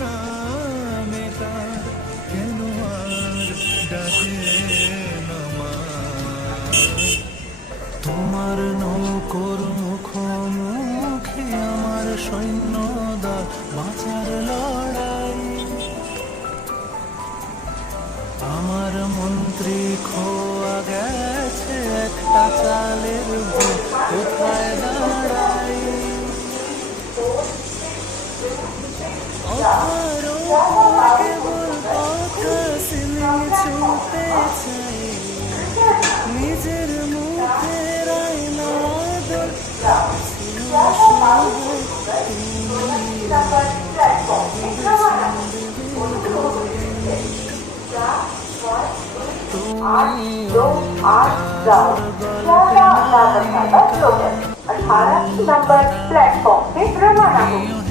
নামেটার কেন আর ডাকে না মা? তোমার নৌকোর মুখোমুখি আমার সৈন্যদল বাঁচার লড়াই। আমার মন্ত্রী খোয়া গেছে একটা চালের ভুল কোথায় দাঁড়াই। অপার কেবল কথা সিলিং ছুঁতে চাই, নিজের মুখের আয়না দল তুমি 18 नंबर प्लेटफॉर्म पे रवाना हो।